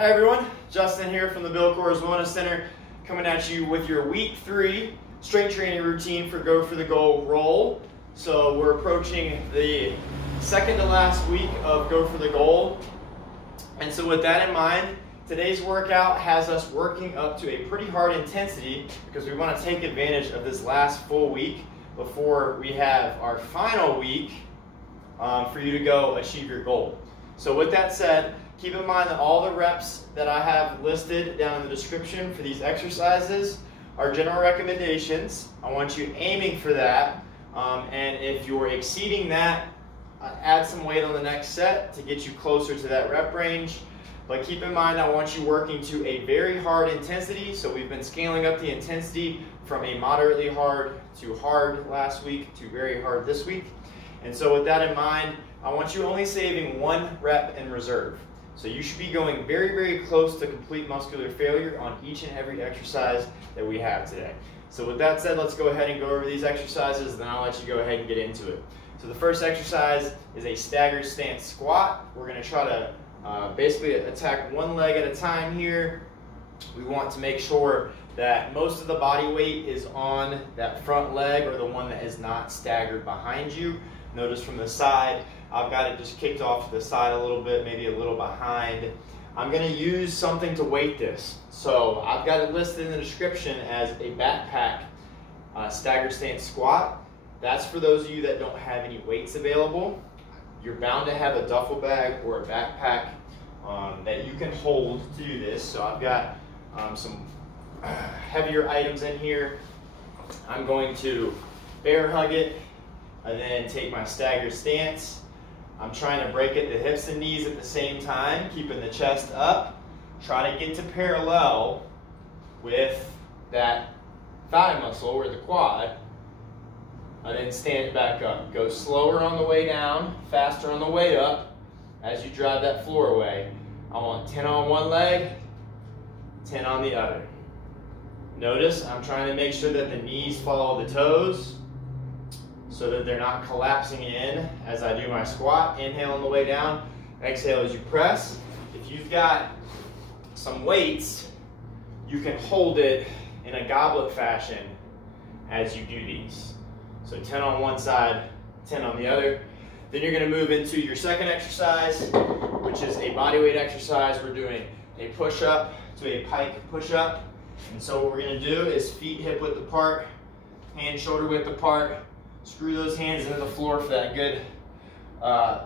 Hi everyone, Justin here from the Bill Coors Wellness Center, coming at you with your week 3 strength training routine for Go for the Goal roll. So we're approaching the second to last week of Go for the Goal. And so with that in mind, today's workout has us working up to a pretty hard intensity because we want to take advantage of this last full week before we have our final week for you to go achieve your goal. So with that said, keep in mind that all the reps that I have listed down in the description for these exercises are general recommendations. I want you aiming for that, and if you're exceeding that, add some weight on the next set to get you closer to that rep range. But keep in mind, I want you working to a very hard intensity. So we've been scaling up the intensity from a moderately hard to hard last week to very hard this week. And so with that in mind, I want you only saving 1 rep in reserve. So you should be going very, very close to complete muscular failure on each and every exercise that we have today. So with that said, let's go ahead and go over these exercises, then I'll let you go ahead and get into it. So the first exercise is a staggered stance squat. We're going to try to basically attack one leg at a time here. We want to make sure that most of the body weight is on that front leg or the one that is not staggered behind you. Notice from the side, I've got it just kicked off to the side a little bit, maybe a little behind. I'm going to use something to weight this. So I've got it listed in the description as a backpack staggered stance squat. That's for those of you that don't have any weights available. You're bound to have a duffel bag or a backpack that you can hold to do this. So I've got some heavier items in here. I'm going to bear hug it and then take my staggered stance. I'm trying to break at the hips and knees at the same time, keeping the chest up. Try to get to parallel with that thigh muscle or the quad, and then stand back up. Go slower on the way down, faster on the way up as you drive that floor away. I want 10 on one leg, 10 on the other. Notice I'm trying to make sure that the knees follow the toes so that they're not collapsing in as I do my squat. Inhale on the way down, exhale as you press. If you've got some weights, you can hold it in a goblet fashion as you do these. So 10 on one side, 10 on the other. Then you're going to move into your second exercise, which is a bodyweight exercise. We're doing a push-up to a pike push-up. And so what we're going to do is feet hip width apart, hands shoulder width apart. Screw those hands into the floor for that good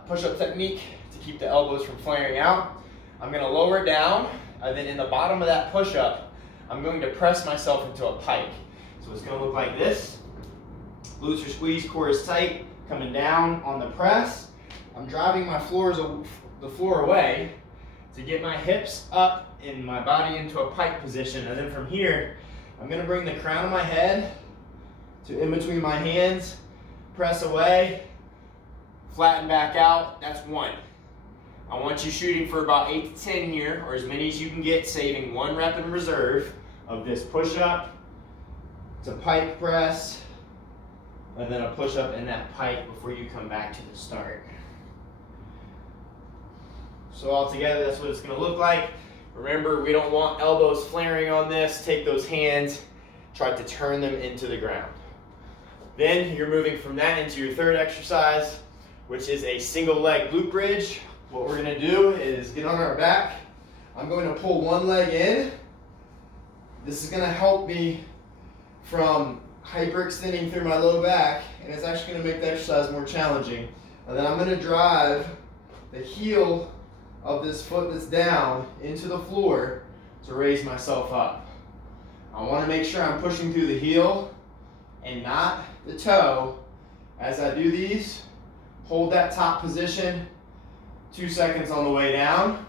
push-up technique to keep the elbows from flaring out. I'm going to lower down, and then in the bottom of that push-up, I'm going to press myself into a pike. So it's going to look like this. Glutes are squeezed, core is tight, coming down on the press. I'm driving the floor away to get my hips up and my body into a pike position. And then from here, I'm going to bring the crown of my head to in between my hands, press away, flatten back out. That's 1. I want you shooting for about 8 to 10 here, or as many as you can get, saving 1 rep in reserve of this push-up. It's a pike press, and then a push-up in that pike before you come back to the start. So all together, that's what it's going to look like. Remember, we don't want elbows flaring on this. Take those hands, try to turn them into the ground. Then you're moving from that into your third exercise, which is a single leg glute bridge. What we're going to do is get on our back. I'm going to pull one leg in. This is going to help me from hyperextending through my low back, and it's actually going to make the exercise more challenging. And then I'm going to drive the heel of this foot that's down into the floor to raise myself up. I want to make sure I'm pushing through the heel and not the toe. As I do these, hold that top position, 2 seconds on the way down.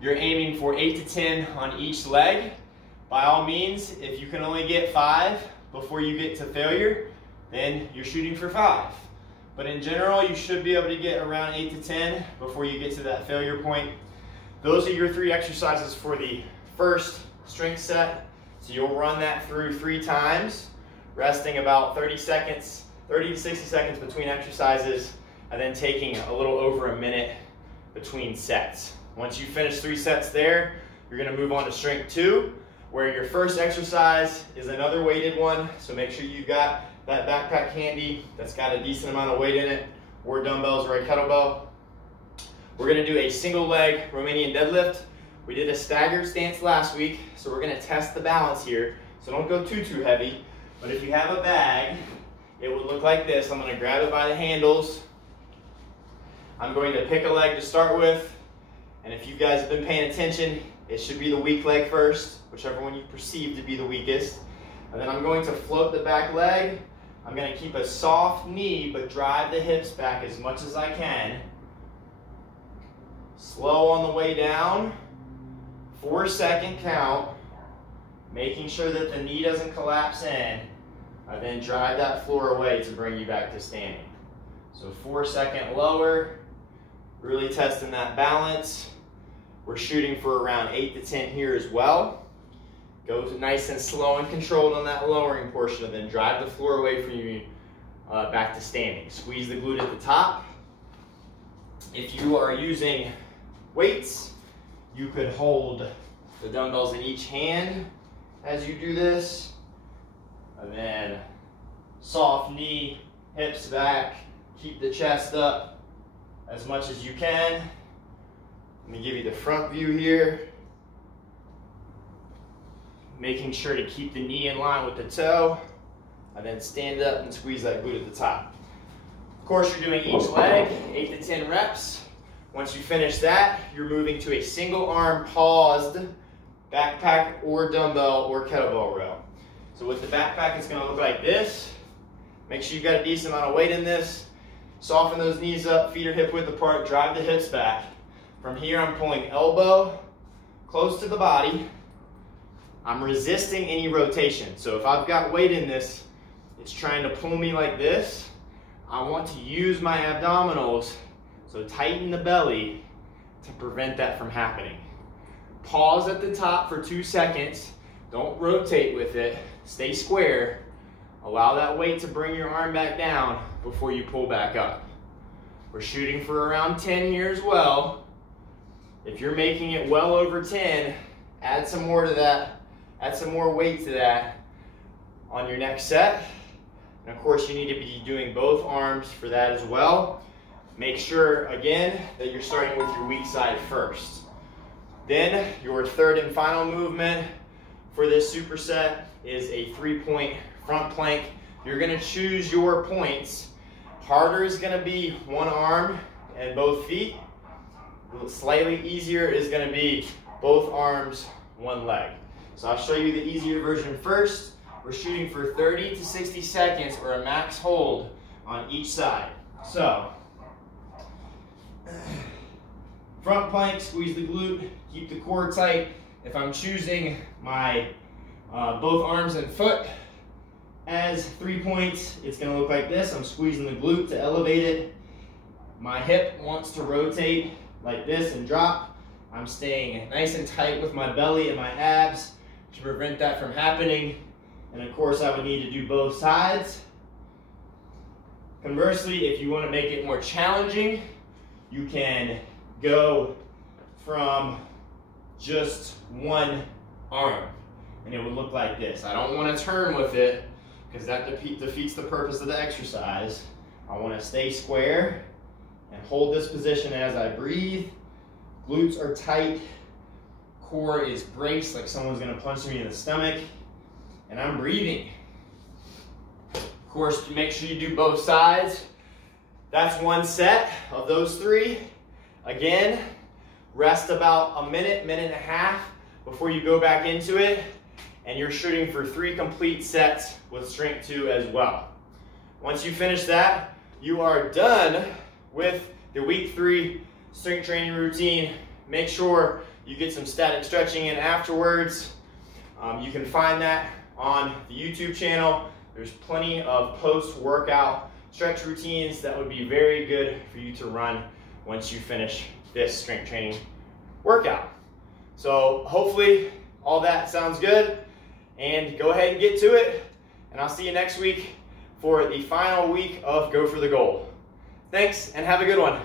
You're aiming for 8 to 10 on each leg. By all means, if you can only get 5 before you get to failure, then you're shooting for 5. But in general, you should be able to get around 8 to 10 before you get to that failure point. Those are your 3 exercises for the first strength set. So you'll run that through 3 times, resting about 30 seconds, 30 to 60 seconds between exercises, and then taking a little over a minute between sets. Once you finish 3 sets there, you're gonna move on to strength 2, where your first exercise is another weighted one. So make sure you've got that backpack handy that's got a decent amount of weight in it, or dumbbells or a kettlebell. We're gonna do a single leg Romanian deadlift. We did a staggered stance last week, so we're gonna test the balance here. So don't go too heavy, but if you have a bag, it would look like this. I'm gonna grab it by the handles. I'm going to pick a leg to start with, and if you guys have been paying attention, it should be the weak leg first, whichever one you perceive to be the weakest. And then I'm going to float the back leg. I'm gonna keep a soft knee, but drive the hips back as much as I can. Slow on the way down, 4-second count, making sure that the knee doesn't collapse in, and then drive that floor away to bring you back to standing. So 4-second lower, really testing that balance. We're shooting for around 8 to 10 here as well. Go nice and slow and controlled on that lowering portion, and then drive the floor away from you back to standing. Squeeze the glute at the top. If you are using weights, you could hold the dumbbells in each hand as you do this, and then soft knee, hips back, keep the chest up as much as you can. Let me give you the front view here. Making sure to keep the knee in line with the toe, and then stand up and squeeze that glute at the top. Of course, you're doing each leg, 8 to 10 reps. Once you finish that, you're moving to a single arm paused backpack or dumbbell or kettlebell row. So with the backpack, it's gonna look like this. Make sure you've got a decent amount of weight in this. Soften those knees up, feet are hip width apart, drive the hips back. From here, I'm pulling elbow close to the body. I'm resisting any rotation. So if I've got weight in this, it's trying to pull me like this. I want to use my abdominals, so tighten the belly to prevent that from happening. Pause at the top for 2 seconds. Don't rotate with it. Stay square. Allow that weight to bring your arm back down before you pull back up. We're shooting for around 10 here as well. If you're making it well over 10, add some more to that. Add some more weight to that on your next set. And of course, you need to be doing both arms for that as well. Make sure, again, that you're starting with your weak side first. Then, your third and final movement for this superset is a 3-point front plank. You're gonna choose your points. Harder is gonna be one arm and both feet. Slightly easier is gonna be both arms, one leg. So I'll show you the easier version first. We're shooting for 30 to 60 seconds or a max hold on each side. So, front plank, squeeze the glute, keep the core tight. If I'm choosing my both arms and foot as 3 points, it's gonna look like this. I'm squeezing the glute to elevate it. My hip wants to rotate like this and drop. I'm staying nice and tight with my belly and my abs to prevent that from happening. And of course, I would need to do both sides. Conversely, if you want to make it more challenging, you can go from just one arm, and it would look like this. I don't want to turn with it because that defeats the purpose of the exercise. I want to stay square and hold this position as I breathe. Glutes are tight, core is braced like someone's gonna punch me in the stomach, and I'm breathing. Of course, make sure you do both sides. That's one set of those 3. Again, rest about a minute, minute and a half before you go back into it, and you're shooting for 3 complete sets with strength 2 as well. Once you finish that, you are done with the week 3 strength training routine. Make sure you get some static stretching in afterwards. You can find that on the YouTube channel. There's plenty of post-workout stretch routines that would be very good for you to run once you finish this strength training workout. So hopefully all that sounds good, and go ahead and get to it, and I'll see you next week for the final week of Go for the Goal. Thanks, and have a good one.